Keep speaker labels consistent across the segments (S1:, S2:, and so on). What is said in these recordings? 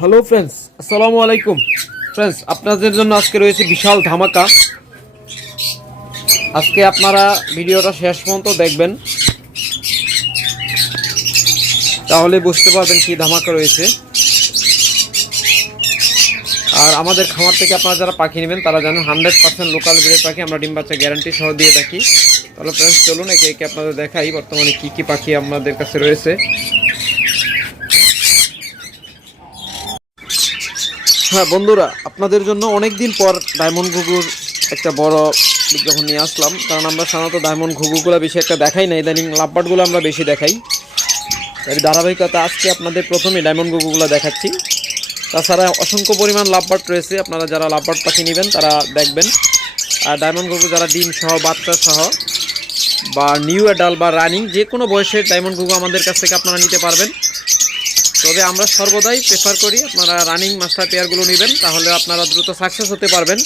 S1: Hello friends আসসালামু আলাইকুম friends আপনাদের জন্য আজকে রয়েছে বিশাল ধামাকা। আজকে আপনারা ভিডিওটা শেষ পর্যন্ত দেখবেন। তাহলে বুঝতে পারবেন কি ধামাকা রয়েছে। আর আমাদের খামার থেকে আপনারা যারা পাখি নেবেন, তারা জানেন হান্ড্রেড পার্সেন্ট লোকাল ব্রিডের পাখি আমরা ডিম বাচ্চা গ্যারান্টি সহ দিয়ে থাকি। তাহলে ফ্রেন্ডস চলুন একে একে আপনাদের দেখাই বর্তমানে কি কি পাখি আমাদের কাছে রয়েছে। হ্যাঁ বন্ধুরা, আপনাদের জন্য অনেক দিন পর ডায়মন্ড ঘুঘুর একটা বড় বিজ্ঞাপন নিয়ে আসলাম। কারণ আমরা সাধারণত ডায়মন্ড ঘুঘুগুলো বেশি একটা দেখাই না, ইদানিং লাভবার্ডগুলো আমরা বেশি দেখাই। এর ধারাবাহিকতা আজকে আপনাদের প্রথমে ডায়মন্ড ঘুঘুগুলো দেখাচ্ছি। তাছাড়া অসংখ্য পরিমাণ লাভবার্ড রয়েছে, আপনারা যারা লাভবার্ড পাখি নেবেন, তারা দেখবেন। আর ডায়মন্ড ঘুঘু যারা ডিম সহ, বাচ্চা সহ, বা নিউ অ্যাডাল বা রানিং, যে কোনো বয়সের ডায়মন্ড ঘুঘু আমাদের কাছ থেকে আপনারা নিতে পারবেন। তবে আমরা সর্বদাই প্রেফার করি আপনারা রানিং মাস্টার পেয়ারগুলো নেবেন, তাহলে আপনারা দ্রুত সাকসেস হতে পারবেন।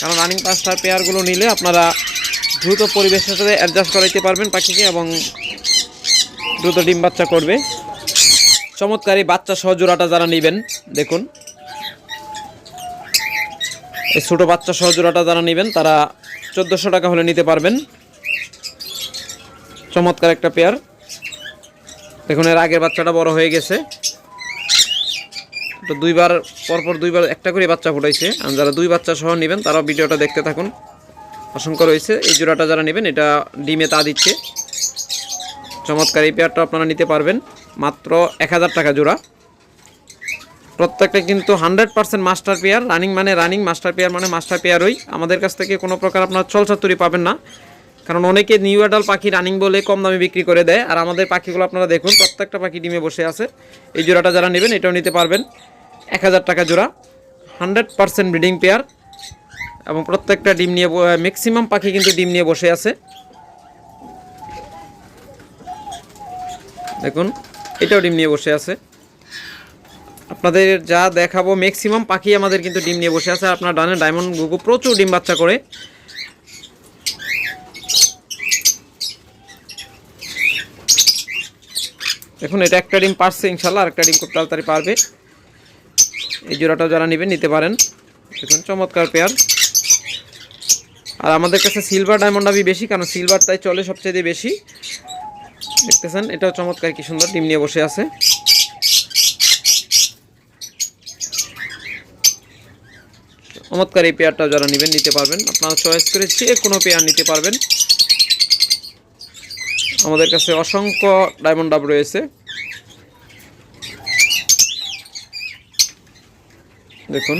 S1: কারণ রানিং মাস্টার পেয়ারগুলো নিলে আপনারা দ্রুত পরিবেশের সাথে অ্যাডজাস্ট করাইতে পারবেন পাখিকে এবং দ্রুত ডিম বাচ্চা করবে। চমৎকারী বাচ্চা সহ জোড়াটা যারা নেবেন, দেখুন। এই ছোটো বাচ্চা সহ জোড়াটা যারা নেবেন, তারা চোদ্দোশো টাকা হলে নিতে পারবেন। চমৎকার একটা পেয়ার দেখুন, এর আগের বাচ্চাটা বড় হয়ে গেছে। তো দুইবার, পরপর দুইবার একটা করে বাচ্চা ফুটাইছে। আর যারা দুই বাচ্চা সহ নেবেন, তারাও ভিডিওটা দেখতে থাকুন। অসংখ্য রয়েছে। এই জোড়াটা যারা নেবেন, এটা ডিমে তা দিচ্ছে। চমৎকার এই পেয়ারটা আপনারা নিতে পারবেন। মাত্র এক হাজার টাকা জোড়া। প্রত্যেকটা কিন্তু hundred percent master pair. Running মানে রানিং, মাস্টার পেয়ার মানে মাস্টার পেয়ারই। আমাদের কাছ থেকে কোনো প্রকার আপনার চলচাতুরি পাবেন না। কারণ অনেকে নিউ অ্যাডাল পাখি রানিং বলে কম দামে বিক্রি করে দেয়। আর আমাদের পাখিগুলো আপনারা দেখুন, প্রত্যেকটা পাখি ডিমে বসে আছে। এই জোড়াটা যারা নেবেন, এটাও নিতে পারবেন। এক হাজার টাকা জোড়া হান্ড্রেড পার্সেন্ট ব্রিডিং পেয়ার এবং প্রত্যেকটা ডিম নিয়ে ম্যাক্সিমাম পাখি কিন্তু ডিম নিয়ে বসে আছে। দেখুন, এটাও ডিম নিয়ে বসে আছে। আপনাদের যা দেখাবো ম্যাক্সিমাম পাখি আমাদের কিন্তু ডিম নিয়ে বসে আছে। আপনার ডানে ডায়মন্ড গুগু প্রচুর ডিম বাচ্চা করে। দেখুন, এটা একটা ডিম পারছে, ইনশাল্লাহ আর একটা ডিম খুব তাড়াতাড়ি পারবে। এই জোড়াটাও যারা নেবেন, নিতে পারেন। দেখুন, চমৎকার পেয়ার আর আমাদের কাছে সিলভার ডায়মন্ড আবি বেশি, কারণ সিলভারটাই চলে সবচেয়ে বেশি। দেখতেছেন, এটাও চমৎকার, কি সুন্দর ডিম নিয়ে বসে আছে। চমৎকার এই পেয়ারটাও যারা নেবেন, নিতে পারবেন। আপনারা চয়েস করে যে কোনো পেয়ার নিতে পারবেন। আমাদের কাছে অসংখ্য ডায়মন্ড ডাব রয়েছে। দেখুন।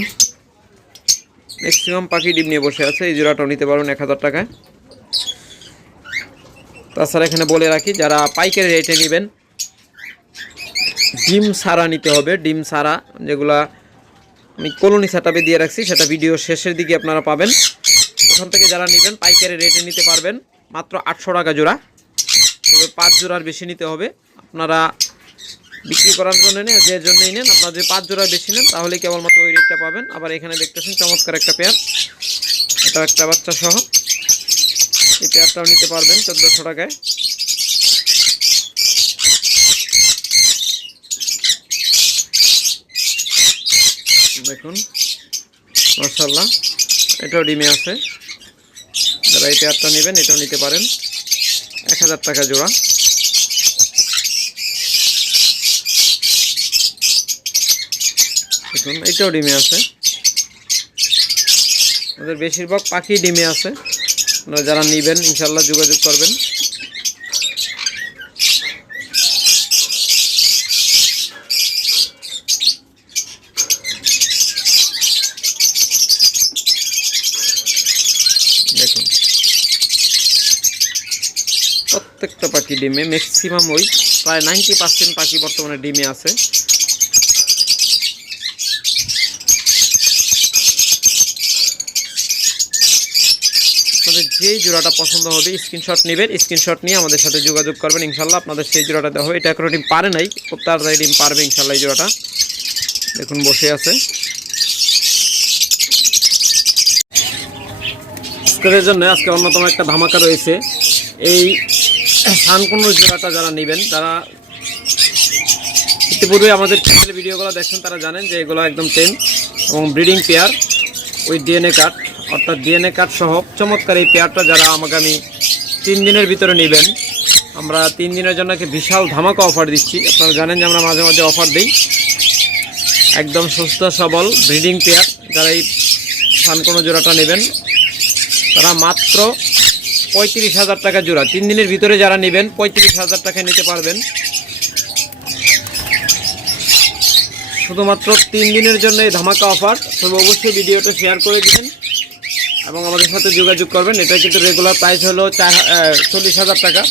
S1: ম্যাক্সিমাম পাখি ডিম নিয়ে বসে আছে, এই জোড়াটাও নিতে পারবেন এক হাজার টাকায়। তাছাড়া এখানে বলে রাখি, যারা পাইকারি রেটে নেবেন, ডিম সারা নিতে হবে, ডিম সারা, যেগুলা আমি কলোনি সেটাপে দিয়ে রাখছি, সেটা ভিডিও শেষের দিকে আপনারা পাবেন। ওখান থেকে যারা নেবেন, পাইকারি রেটে নিতে পারবেন, মাত্র আটশো টাকা জোড়া। তবে পাঁচ জোড়ার বেশি নিতে হবে। আপনারা বিক্রি করার জন্য নেন, যে জন্যই নেন, আপনারা যদি পাঁচ জোড়ার বেশি নেন, তাহলে কেবলমাত্র ওই রেটটা পাবেন। আবার এখানে দেখতেছেন চমৎকার একটা পেয়ার। এটাও একটা বাচ্চা সহ। এই পেয়ারটাও নিতে পারবেন চোদ্দোশো টাকায়। দেখুন মার্শাল্লাহ এটাও ডিমে আছে। যারা এই পেয়ারটা নেবেন, এটাও নিতে পারেন। এক হাজার টাকা জোড়া। দেখুন, এটাও ডিমে আছে। আমাদের বেশিরভাগ পাখি ডিমে আছে। যারা নেবেন, ইনশাল্লাহ যোগাযোগ করবেন দেখুন প্রত্যেকটা পাখি ডিমে ম্যাক্সিমাম ওই প্রায় নাইনটি পার্সেন্ট পাখি বর্তমানে ডিমে আছে। আপনাদের যে জোড়াটা পছন্দ হবে স্ক্রিনশট নেবেন স্ক্রিনশট নিয়ে আমাদের সাথে যোগাযোগ করবেন ইনশাল্লাহ আপনাদের সেই জোড়াটা দেওয়া হবে। এটা এখনও ডিম পারে নাই খুব তাড়াতাড়ি ডিম পারবে ইনশাল্লাহ এই জোড়াটা। দেখুন, বসে আছে। জন্য আজকে অন্যতম একটা ধামাকা রয়েছে। এই সানকুনুর জোড়াটা যারা নেবেন, তারা ইতিপূর্বে আমাদের চ্যানেলের ভিডিওগুলো দেখছেন তারা জানেন যে এগুলো একদম টেম এবং ব্রিডিং পেয়ার ওই ডিএনএ কার্ড অর্থাৎ ডিএনএ কার্ড সহ চমৎকার এই পেয়ারটা যারা আগামী তিন দিনের ভিতরে নেবেন, আমরা তিন দিনের জন্য একটা বিশাল ধামাকা অফার দিচ্ছি। আপনারা জানেন যে আমরা মাঝে মাঝে অফার দিই। একদম সুস্থ, সবল ব্রিডিং পেয়ার যারা এই সানকোনো জোড়াটা নেবেন, তারা মাত্র পঁয়ত্রিশ হাজার টাকা জোড়া। তিন দিনের ভিতরে যারা নেবেন, পঁয়ত্রিশ হাজার টাকায় নিতে পারবেন। শুধুমাত্র তিন দিনের জন্য এই ধামাকা অফার। তবে অবশ্যই ভিডিওটা শেয়ার করে দিবেন এবং আমাদের সাথে যোগাযোগ করবেন। এটা কিন্তু রেগুলার প্রাইস হলো চার চল্লিশ হাজার টাকা।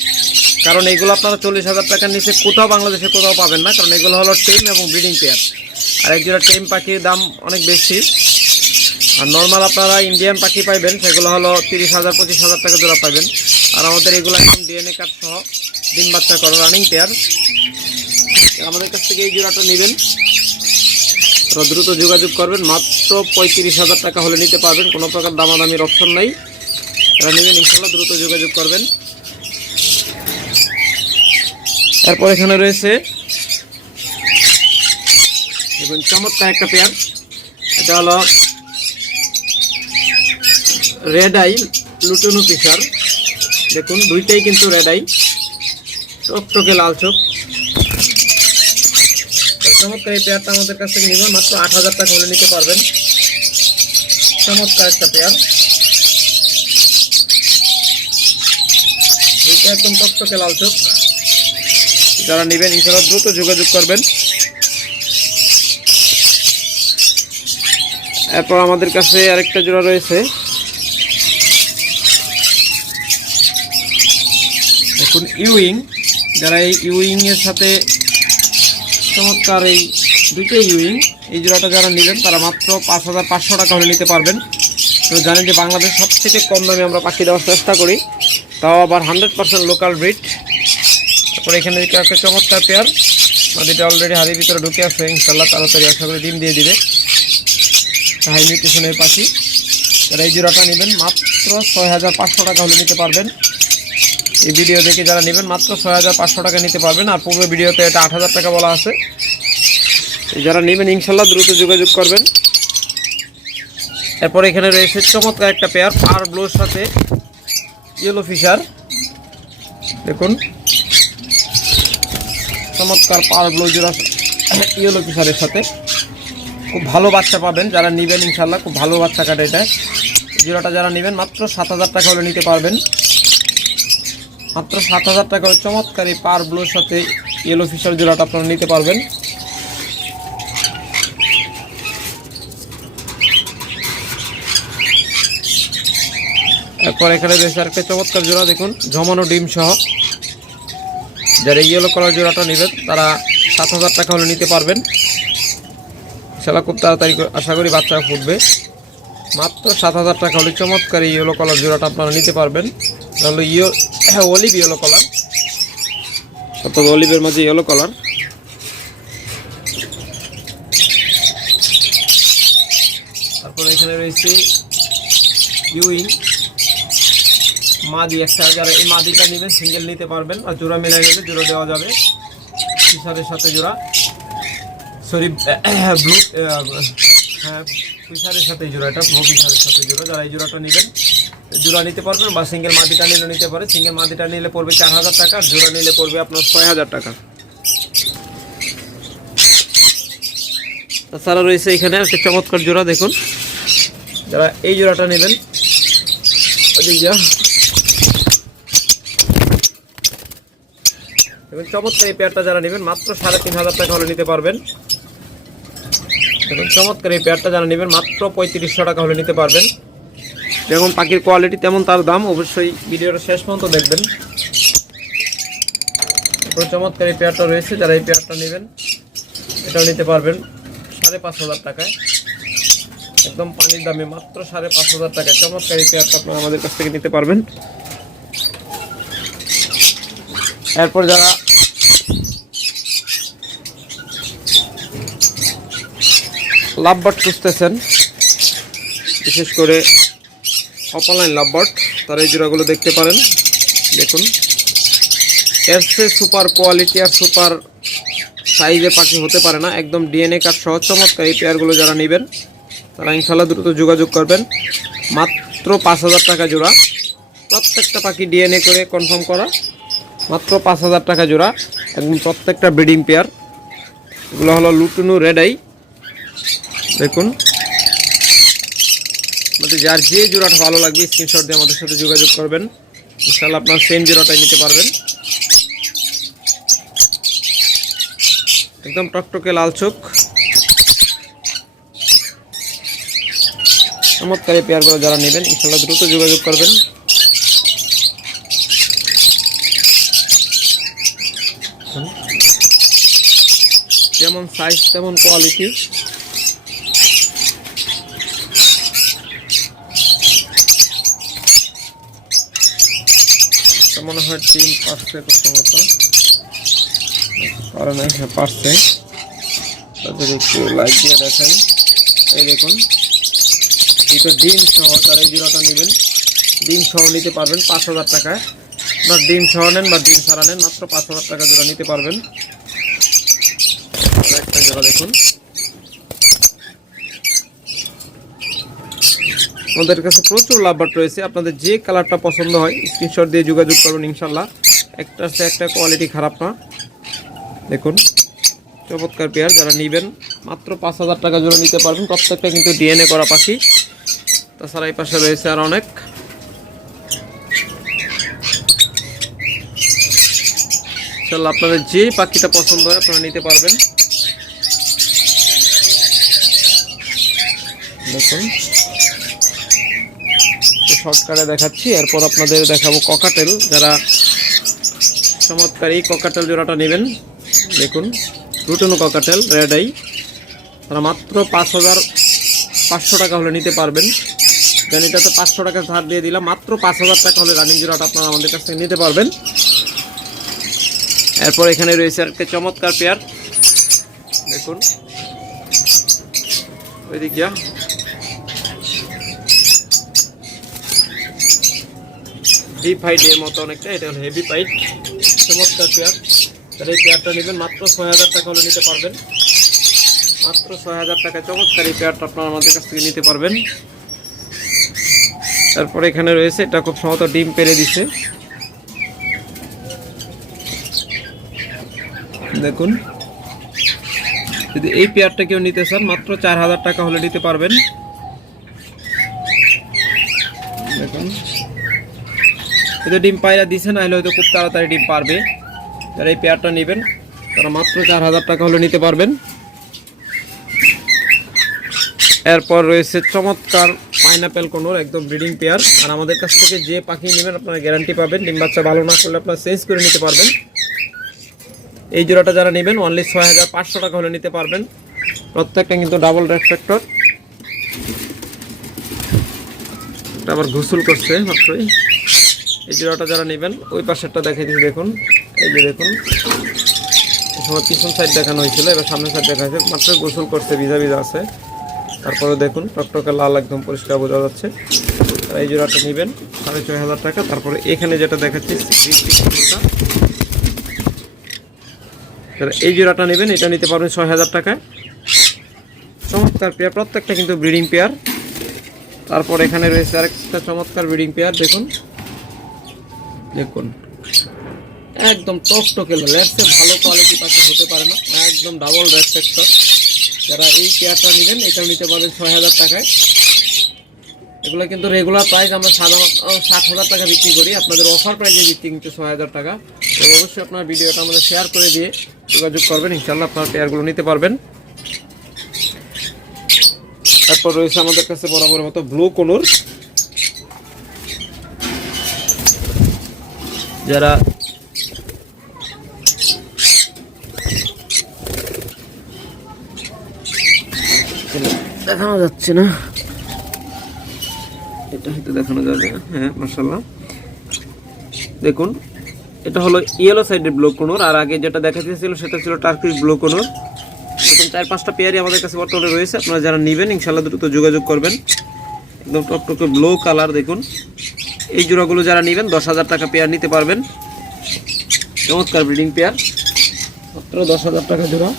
S1: কারণ এগুলো আপনারা চল্লিশ হাজার টাকার নিচে কোথাও বাংলাদেশে কোথাও পাবেন না। কারণ এগুলো হলো টেম এবং ব্রিডিং পেয়ার। আর এক জোড়া টেম পাখির দাম অনেক বেশি। আর নর্মাল আপনারা ইন্ডিয়ান পাখি পাইবেন, সেগুলো হলো তিরিশ হাজার, পঁচিশ হাজার টাকা জোড়া পাবেন আর আমাদের এগুলো একদম ডিএনএ কার্ড সহ ডিম বাচ্চা করা রানিং পেয়ার আমাদের কাছ থেকে এই জোড়াটা নেবেন। তারা দ্রুত যোগাযোগ করবেন, মাত্র পঁয়ত্রিশ হাজার টাকা হলে নিতে পারবেন, কোনো প্রকার দামাদামির অপশন নাই। তারা নেবেন ইনশাল্লাহ দ্রুত যোগাযোগ করবেন। তারপর এখানে রয়েছে, দেখুন, চমৎকার একটা পেয়ার এটা হলো রেড আই লুটুনু পিসার দেখুন, দুইটাই কিন্তু রেড আই টকটকে লাল চোখ। চমৎকার এই পেয়ারটা আমাদের কাছ থেকে নেবেন, মাত্র আট হাজার টাকা হলে নিতে পারবেন। চমৎকার একটা পেয়ার এইটা একদম টকটকে লাল চোখ। যারা নেবেন ইনশাল্লাহ দ্রুত যোগাযোগ করবেন। এরপর আমাদের কাছে আরেকটা জোড়া রয়েছে। দেখুন ইউইং যারা এই ইউইংয়ের সাথে চমৎকার এই দুইটাই ইউইং এই জোড়াটা যারা নেবেন তারা মাত্র পাঁচ হাজার পাঁচশো টাকা হলে নিতে পারবেন। তো জানেন যে বাংলাদেশ সব থেকে কম দামে আমরা পাখি দেওয়ার চেষ্টা করি। তাও আবার হান্ড্রেড পার্সেন্ট লোকাল ব্রিড। তারপরে এখানে একটা চমৎকার পেয়ার। মাদিটা অলরেডি হাড়ির ভিতরে ঢুকে আসবে ইনশাল্লাহ তাড়াতাড়ি আশা করি ডিম দিয়ে দিবে। হাই নিউট্রিশনের পাখি। তারা এই জোড়াটা নেবেন, মাত্র ছয় হাজার পাঁচশো টাকা হলে নিতে পারবেন। এই ভিডিও দেখে যারা নেবেন মাত্র ছয় হাজার পাঁচশো টাকা নিতে পারবেন, আর পূর্বে ভিডিওতে এটা আট হাজার টাকা বলা আছে। যারা নেবেন, ইনশাল্লাহ দ্রুত যোগাযোগ করবেন। এরপর এখানে রয়েছে চমৎকার একটা পেয়ার পার ব্লোর সাথে ইয়েলো ফিশার দেখুন। চমৎকার পার ব্লো জোড়া ইয়েলো ফিশারের সাথে। খুব ভালো বাচ্চা পাবেন যারা নেবেন, ইনশাল্লাহ। খুব ভালো বাচ্চা কাটে এটা। জোড়াটা যারা নেবেন, মাত্র সাত হাজার টাকা হলে নিতে পারবেন। মাত্র সাত হাজার টাকা হলে চমৎকার এই পার ব্লোর সাথে ইয়েলো ফিশার জোড়াটা আপনারা নিতে পারবেন। এরপর এখানে রয়েছে আরেকটা চমৎকার জোড়া দেখুন জমানো ডিম সহ। যারা ইয়েলো কালার জোড়াটা নেবেন, তারা সাত হাজার টাকা হলে নিতে পারবেন। সেটা খুব তাড়াতাড়ি আশা করি বাচ্চা ফুটবে। মাত্র সাত হাজার টাকা হলে চমৎকার ইয়েলো কালার জোড়াটা আপনারা নিতে পারবেন। হলো ইয়ে অলিভ ইয়েলো কালার অর্থাৎ অলিভের মাঝে ইয়েলো কালার তারপর এখানে রয়েছে ইউইং মাদি একটা যারা এই মাদিটা নেবেন সিঙ্গেল নিতে পারবেন আর জোড়া মিলে গেলে জোড়া দেওয়া যাবে। ফিশারের সাথে জোড়া। সরি ব্লু হ্যাঁ ফিশারের সাথে জোড়া এটা ব্লু ফিশারের সাথে জোড়া। যারা এই জোড়াটা নেবেন জোড়া নিতে পারবেন বা সিঙ্গেল মাদিটা নিলে নিতে পারে। সিঙ্গেল মাদিটা নিলে পড়বে চার হাজার টাকা জোড়া নিলে পড়বে আপনার ছয় হাজার টাকা। তাছাড়া রয়েছে এখানে একটা চমৎকার জোড়া দেখুন। যারা এই জোড়াটা নেবেন এবং চমৎকার এই পেয়ারটা যারা নেবেন মাত্র সাড়ে তিন হাজার টাকা হলে নিতে পারবেন। দেখুন চমৎকার এই পেয়ারটা যারা নেবেন মাত্র পঁয়ত্রিশশো টাকা হলে নিতে পারবেন। যেমন পাখির কোয়ালিটি তেমন তার দাম। অবশ্যই ভিডিওটা শেষ পর্যন্ত দেখবেন। চমৎকার এই পেয়ারটা রয়েছে। যারা এই পেয়ারটা নেবেন, এটাও নিতে পারবেন সাড়ে পাঁচ হাজার টাকায়। একদম পানির দামে মাত্র সাড়ে পাঁচ হাজার টাকায়। চমৎকার এই পেয়ারটা আপনারা আমাদের কাছ থেকে নিতে পারবেন। এরপর যারা লাভবার্ড খুঁজতেছেন, বিশেষ করে অফলাইন লাভবার্ড তারা এই জোড়াগুলো দেখতে পারেন। দেখুন। এর সে সুপার কোয়ালিটি আর সুপার সাইজে পাখি হতে পারে না। একদম ডিএনএ কার্ড সহ চমৎকার এই পেয়ারগুলো যারা নেবেন, তারা ইনশাল্লাহ দ্রুত যোগাযোগ করবেন। মাত্র পাঁচ হাজার টাকা জোড়া। প্রত্যেকটা পাখি ডিএনএ করে কনফার্ম করা। মাত্র পাঁচ হাজার টাকা জোড়া। একদম প্রত্যেকটা ব্রিডিং পেয়ার এগুলো হলো লুটুনু রেড আই দেখুন। আমাদের যার যে জোড়াটা ভালো লাগবে স্ক্রিনশট দিয়ে আমাদের সাথে যোগাযোগ করবেন। ইনশাল্লাহ আপনার সেম জোড়াটাই নিতে পারবেন। একদম টকটকে লাল চোখ। চমৎকার পেয়ারগুলো যারা নেবেন ইনশাল্লাহ দ্রুত যোগাযোগ করবেন। যেমন সাইজ তেমন কোয়ালিটি মনে হয় টিম পারছে প্রথমত। পারে নাই হ্যাঁ পারছে। তাদের একটু লাইক দিয়ে দেখাই। এই দেখুন। এটা ডিম সহ, তারা এই নেবেন। ডিম সহ নিতে পারবেন পাঁচ হাজার টাকায় বা ডিম সহ নেন বা ডিম ছাড়া নেন, মাত্র পাঁচ হাজার টাকা জোড়া নিতে পারবেন। একটা জোড়া দেখুন। আমাদের কাছে প্রচুর লাভবাট রয়েছে। আপনাদের যে কালারটা পছন্দ হয় স্ক্রিনশট দিয়ে যোগাযোগ করবেন ইনশাল্লাহ একটা সে একটা কোয়ালিটি খারাপ না। দেখুন, চমৎকার পেয়ার যারা নেবেন, মাত্র পাঁচ হাজার টাকা জোড়া নিতে পারবেন। প্রত্যেকটা কিন্তু ডিএনএ করা পাখি। তাছাড়া এই পাশে রয়েছে আর অনেক। ইনশাল্লাহ আপনাদের যে পাখিটা পছন্দ হয়, আপনারা নিতে পারবেন। দেখুন। শর্টকাটে দেখাচ্ছি। এরপর আপনাদের দেখাবো ককাটেল। যারা চমৎকার এই ককাটেল জোড়াটা নেবেন, দেখুন রুটনো ককাটেল রেড আই তারা মাত্র পাঁচ হাজার পাঁচশো টাকা হলে নিতে পারবেন। দেন এটাতে পাঁচশো টাকা ধার দিয়ে দিলাম। মাত্র পাঁচ হাজার টাকা হলে রানিং জোড়াটা আপনারা আমাদের কাছ থেকে নিতে পারবেন। এরপর এখানে রয়েছে একটা চমৎকার পেয়ার দেখুন, ওইদিক যা ডিপ হাইট এর মতো অনেকটা, এটা হলো হেভি পাইট চমৎকার পেয়ার তাহলে এই পেয়ারটা নেবেন, মাত্র ছয় হাজার টাকা হলে নিতে পারবেন। মাত্র ছয় হাজার টাকা চমৎকার এই পেয়ারটা আপনারা আমাদের কাছ থেকে নিতে পারবেন। তারপরে এখানে রয়েছে, এটা খুব সম্ভবত ডিম পেরে দিছে। দেখুন। যদি এই পেয়ারটা কেউ নিতে চান, মাত্র চার হাজার টাকা হলে নিতে পারবেন দেখুন হয়তো ডিম পায়রা দিছে না হলে হয়তো খুব তাড়াতাড়ি ডিম পারবে। তারা এই পেয়ারটা নেবেন, তারা মাত্র চার হাজার টাকা হলে নিতে পারবেন। এরপর রয়েছে চমৎকার পাইনাপেল কোনোর একদম ব্রিডিং পেয়ার। আর আমাদের কাছ থেকে যে পাখি নেবেন, আপনারা গ্যারান্টি পাবেন। ডিম বাচ্চা ভালো না করলে আপনারা চেঞ্জ করে নিতে পারবেন। এই জোড়াটা যারা নেবেন অনলি ছয় হাজার পাঁচশো টাকা হলে নিতে পারবেন। প্রত্যেকটা কিন্তু ডাবল রেফ্লেক্টর এটা আবার ঘুসুল করছে, মাত্রই। এই জোড়াটা যারা নেবেন, ওই পাশেরটা দেখে দিচ্ছি দেখুন। এই যে দেখুন। সময় পিছন সাইড দেখানো হয়েছিল, এবার সামনের সাইড দেখা হয়েছে। মাত্র গোসল করছে, ভিজা ভিজা আছে। তারপরে দেখুন, টকটকে লাল একদম পরিষ্কার বোঝা যাচ্ছে। এই জোড়াটা নেবেন, সাড়ে ছয় হাজার টাকা। তারপরে এখানে যেটা দেখাচ্ছি এই জোড়াটা নেবেন, এটা নিতে পারবেন ছয় হাজার টাকায়। চমৎকার পেয়ার, প্রত্যেকটা কিন্তু ব্রিডিং পেয়ার। তারপর এখানে রয়েছে আরেকটা চমৎকার ব্রিডিং পেয়ার, দেখুন। দেখুন। একদম টকটকে লেটসে ভালো কোয়ালিটি পাখি হতে পারে না। একদম ডাবল রেসপেক্টর যারা এই পেয়ারটা নেবেন, এটা নিতে পারবেন ছয় হাজার টাকায়। এগুলো কিন্তু রেগুলার প্রাইস আমরা সাধারণত ষাট হাজার টাকা বিক্রি করি। আপনাদের অফার প্রাইসে বিক্রি কিন্তু ছয় হাজার টাকা। তো অবশ্যই আপনার ভিডিওটা আমাদের শেয়ার করে দিয়ে যোগাযোগ করবেন। ইনশাল্লাহ আপনার পেয়ারগুলো নিতে পারবেন। তারপর রয়েছে আমাদের কাছে বরাবর মতো ব্লু কোনোর যারা দেখানো যাচ্ছে না। এটা হয়তো দেখানো যাবে না। হ্যাঁ মার্শাল্লাহ দেখুন এটা হলো ইয়েলো সাইডের ব্লু কোনোর আর আগে যেটা দেখা ছিল সেটা ছিল টার্কিশ ব্লু কোনোর এরকম চার পাঁচটা পেয়ারই আমাদের কাছে বর্তমানে রয়েছে। আপনারা যারা নেবেন ইনশাল্লাহ দ্রুত যোগাযোগ করবেন। একদম টকটকে ব্লু কালার দেখুন। এই জোড়াগুলো যারা নেবেন, দশ হাজার টাকা পেয়ার নিতে পারবেন। চমৎকার ব্রিডিং পেয়ার মাত্র দশ হাজার টাকা জোড়া।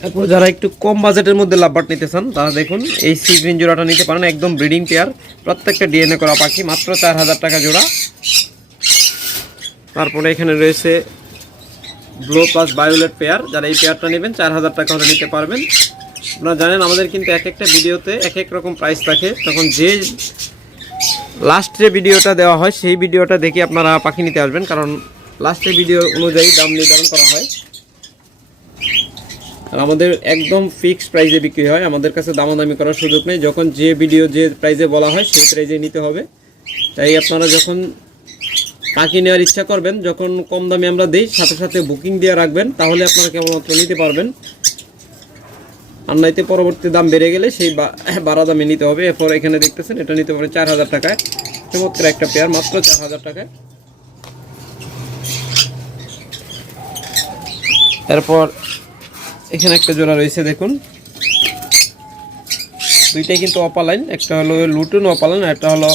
S1: তারপর যারা একটু কম বাজেটের মধ্যে লাভবাট নিতে চান, তারা দেখুন, এই সি গ্রিন জোড়াটা নিতে পারেন, একদম ব্রিডিং পেয়ার প্রত্যেকটা ডিএনএ করা পাখি, মাত্র চার হাজার টাকা জোড়া। তারপরে এখানে রয়েছে ব্লো প্লাস বায়োলেট পেয়ার যারা এই পেয়ারটা নেবেন, চার হাজার টাকা হলে নিতে পারবেন। আপনারা জানেন, আমাদের কিন্তু এক একটা ভিডিওতে এক এক রকম প্রাইস থাকে। তখন যে লাস্ট যে ভিডিওটা দেওয়া হয়, সেই ভিডিওটা দেখে আপনারা পাখি নিতে আসবেন, কারণ লাস্টের ভিডিও অনুযায়ী দাম নির্ধারণ করা হয়। আর আমাদের একদম ফিক্সড প্রাইসে বিক্রি হয়, আমাদের কাছে দামাদামি করার সুযোগ নেই। যখন যে ভিডিও যে প্রাইসে বলা হয়, সেই প্রাইসে নিতে হবে। তাই আপনারা যখন পাখি নেওয়ার ইচ্ছা করবেন, যখন কম দামে আমরা দিই, সাথে সাথে বুকিং দিয়ে রাখবেন, তাহলে আপনারা কেবলমাত্র নিতে পারবেন। আর নাইতে পরবর্তী দাম বেড়ে গেলে সেই বাড়া দামে নিতে হবে। এরপর এখানে দেখতেছেন, এটা নিতে পারে চার হাজার টাকায়। চমৎকার একটা পেয়ার, মাত্র চার হাজার টাকায়। তারপর এখানে একটা জোড়া রয়েছে, দেখুন। দুইটাই কিন্তু অপালাইন, একটা হলো লুটুন অপালাইন একটা হলো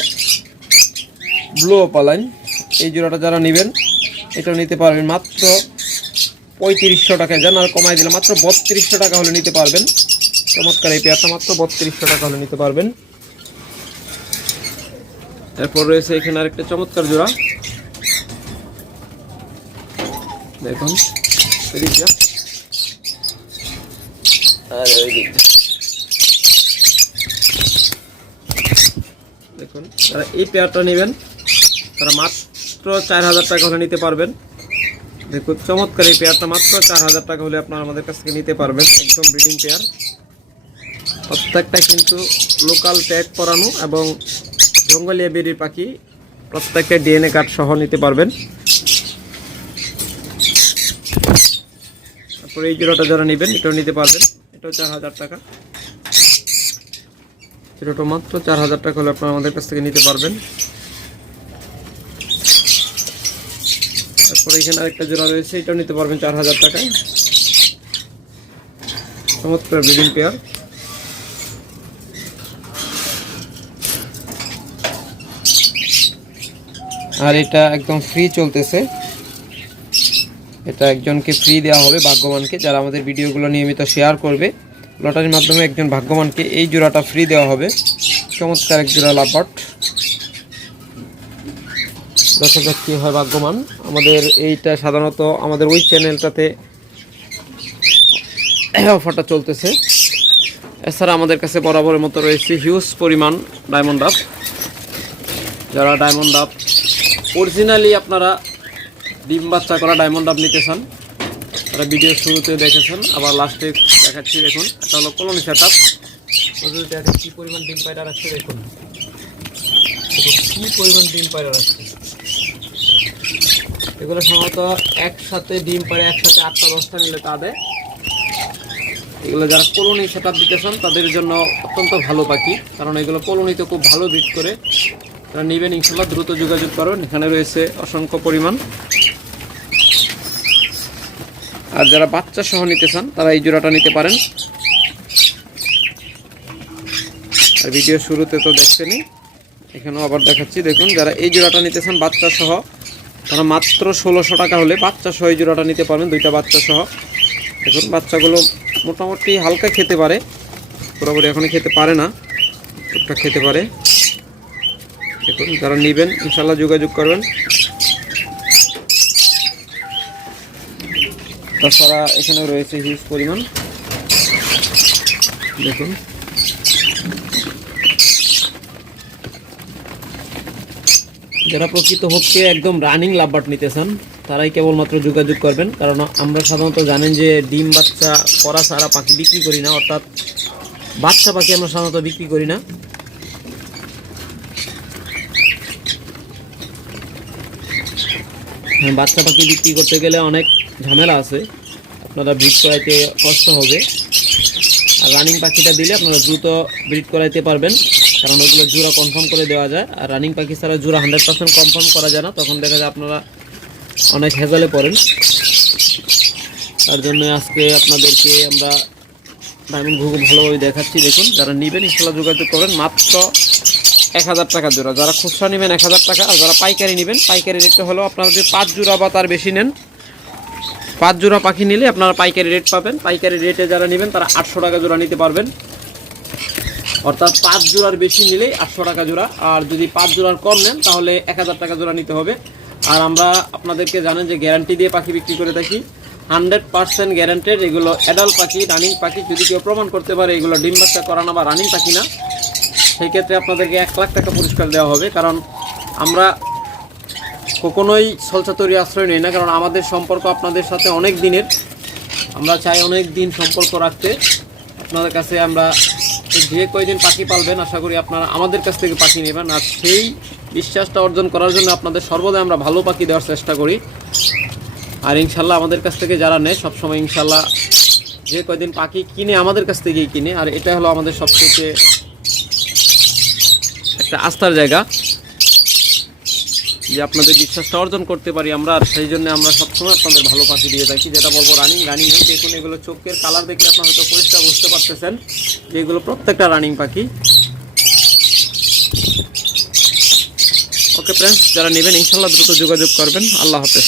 S1: ব্লু অপালাইন। এই জোড়াটা যারা নেবেন, এটা নিতে পারবেন মাত্র পঁয়ত্রিশশো টাকা যান আর কমাই দিলে মাত্র বত্রিশশো টাকা হলে নিতে পারবেন। চমৎকার এই পেয়ারটা মাত্র বত্রিশশো টাকা হলে নিতে পারবেন। এরপর রয়েছে এখানে আরেকটা চমৎকার জোড়া। দেখুন দেখুন তারা এই পেয়ারটা নেবেন, তারা মাত্র চার হাজার টাকা হলে নিতে পারবেন। দেখুন, চমৎকার এই পেয়ারটা মাত্র চার হাজার টাকা হলে আপনারা আমাদের কাছ থেকে নিতে পারবেন, একদম ব্রিডিং পেয়ার প্রত্যেকটা কিন্তু লোকাল ট্যাগ করানো এবং জঙ্গলিয়া বেরির পাখি প্রত্যেকটা ডিএনএ কার্ড সহ নিতে পারবেন। তারপরে এই জোড়াটা যারা নেবেন, এটাও নিতে পারবেন, এটাও চার হাজার টাকা। জোড়াটা মাত্র চার হাজার টাকা হলে আপনারা আমাদের কাছ থেকে নিতে পারবেন। তারপরে এখানে আরেকটা জোড়া রয়েছে, এটাও নিতে পারবেন চার হাজার টাকায়। চমৎকার ব্রিডিং পেয়ার আর এটা একদম ফ্রি চলতেছে। এটা একজনকে ফ্রি দেওয়া হবে ভাগ্যবানকে, যারা আমাদের ভিডিওগুলো নিয়মিত শেয়ার করবে। লটারির মাধ্যমে একজন ভাগ্যবানকে এই জোড়াটা ফ্রি দেওয়া হবে। চমৎকার এক জোড়া লাভবাট দর্শক, কি হয় ভাগ্যবান? আমাদের এইটা সাধারণত আমাদের ওই চ্যানেলটাতে অফারটা চলতেছে। এছাড়া আমাদের কাছে বরাবরের মতো রয়েছে হিউজ পরিমাণ ডায়মন্ড ডাব যারা ডায়মন্ড ডাব অরিজিনালি আপনারা ডিম বাচ্চা করা ডায়মন্ড ডাব নিতে চান, তারা ভিডিও শুরুতে দেখেছেন, আবার লাস্টে দেখাচ্ছি, দেখুন। এটা হলো কলোনি সেট আপ কী পরিমাণ ডিম পায়রা রাখছে দেখুন। দেখুন, কী পরিমাণ ডিম পায়রা রাখছে এগুলো সম্ভবত একসাথে ডিম পারে একসাথে আটটা, দশটা নিলে তাদের। এগুলো যারা কলোনি সেট দিতে চান, তাদের জন্য অত্যন্ত ভালো পাখি। কারণ এগুলো কলোনিতে খুব ভালো ব্রিড করে তারা নেবেন, ইনশাল্লাহ দ্রুত যোগাযোগ করবেন। এখানে রয়েছে অসংখ্য পরিমাণ। আর যারা বাচ্চা সহ নিতে চান, তারা এই জোড়াটা নিতে পারেন। আর ভিডিও শুরুতে তো দেখছেনই। এখানেও আবার দেখাচ্ছি। দেখুন, যারা এই জোড়াটা নিতে চান, বাচ্চা সহ তারা মাত্র ষোলোশো টাকা হলে বাচ্চা সহ জোড়াটা নিতে পারবেন, দুইটা বাচ্চা সহ। দেখুন, বাচ্চাগুলো মোটামুটি হালকা খেতে পারে। পুরোপুরি এখনই খেতে পারে না। টুকটাক খেতে পারে। দেখুন, যারা নেবেন ইনশাল্লাহ যোগাযোগ করবেন। তাছাড়া এখানে রয়েছে হিউজ পরিমাণ। দেখুন। যারা প্রকৃত হচ্ছে একদম রানিং লাভবাট নিতে চান তারাই কেবলমাত্র যোগাযোগ করবেন। কারণ আমরা সাধারণত জানেন যে ডিম বাচ্চা করা ছাড়া পাখি বিক্রি করি না অর্থাৎ বাচ্চা পাখি আমরা সাধারণত বিক্রি করি না। হ্যাঁ, বাচ্চা পাখি বিক্রি করতে গেলে অনেক ঝামেলা আছে। আপনারা ব্রিড করাইতে কষ্ট হবে। আর রানিং পাখিটা দিলে আপনারা দ্রুত ব্রিড করাইতে পারবেন। কারণ ওগুলো জোড়া কনফার্ম করে দেওয়া যায়। আর রানিং পাখি ছাড়া জোড়া হান্ড্রেড পার্সেন্ট কনফার্ম করা যায় না, তখন দেখা যায় আপনারা অনেক হেজালে পড়েন। তার জন্য আজকে আপনাদেরকে আমরা ডায়মন্ড ঘুঘু ভালোভাবে দেখাচ্ছি। দেখুন, যারা নেবেন ইনশাল্লাহ যোগাযোগ করবেন, মাত্র এক হাজার টাকা জোড়া। যারা খুচরা নেবেন এক হাজার টাকা, আর যারা পাইকারি নেবেন, পাইকারি রেটটা হলো আপনারা যদি পাঁচ জোড়া বা তার বেশি নেন, পাঁচ জোড়া পাখি নিলে আপনারা পাইকারি রেট পাবেন। পাইকারি রেটে যারা নেবেন, তারা আটশো টাকা জোড়া নিতে পারবেন। অর্থাৎ পাঁচ জোড়ার বেশি নিলেই আটশো টাকা জোড়া। আর যদি পাঁচ জোড়ার কম নেন, তাহলে এক হাজার টাকা জোড়া নিতে হবে। আর আমরা আপনাদেরকে জানেন যে গ্যারান্টি দিয়ে পাখি বিক্রি করে থাকি। হান্ড্রেড পার্সেন্ট গ্যারান্টেড এগুলো অ্যাডাল্ট পাখি, রানিং পাখি। যদি কেউ প্রমাণ করতে পারে এগুলো ডিম বাচ্চা করানো বা রানিং পাখি না সেই ক্ষেত্রে আপনাদেরকে এক লাখ টাকা পুরস্কার দেওয়া হবে। কারণ আমরা কখনোই ছলচাতরি আশ্রয় নেই না, কারণ আমাদের সম্পর্ক আপনাদের সাথে অনেক দিনের। আমরা চাই অনেক দিন সম্পর্ক রাখতে। আপনাদের কাছে আমরা যে কয়দিন পাখি পালবেন, আশা করি আপনারা আমাদের কাছ থেকে পাখি নেবেন। আর সেই বিশ্বাসটা অর্জন করার জন্য আপনাদের সর্বদা আমরা ভালো পাখি দেওয়ার চেষ্টা করি। আর ইনশাল্লাহ আমাদের কাছ থেকে যারা নেয়, সবসময় ইনশাল্লাহ যে কয়দিন পাখি কিনে আমাদের কাছ থেকেই কিনে। আর এটা হলো আমাদের সবথেকে একটা আস্থার জায়গা। যে আপনাদের বিশ্বাসটা অর্জন করতে পারি আমরা, আর সেই জন্য আমরা সবসময় আপনাদের ভালো পাখি দিয়ে থাকি। যেটা বলব রানিং রানিং দেখুন, এগুলো চোখের কালার দেখলে আপনার হয়তো পরিষ্কার বুঝতে পারতেছেন যে এগুলো প্রত্যেকটা রানিং পাখি। ওকে ফ্রেন্ডস যারা নেবেন, ইনশাল্লাহ দ্রুত যোগাযোগ করবেন। আল্লাহ হাফেজ।